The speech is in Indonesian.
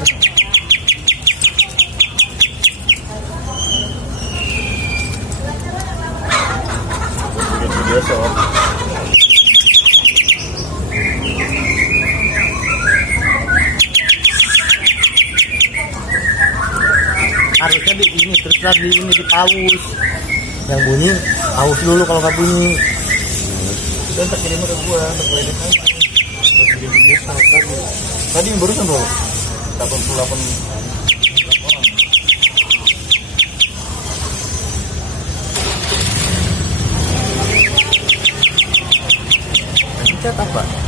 Besok harusnya di ini terus di ini di paus yang bunyi paus dulu kalau nggak bunyi dan tak kirim ke gua untuk ledek aja buat kirim biasa tadi yang barusan bro 88 orang cat apa?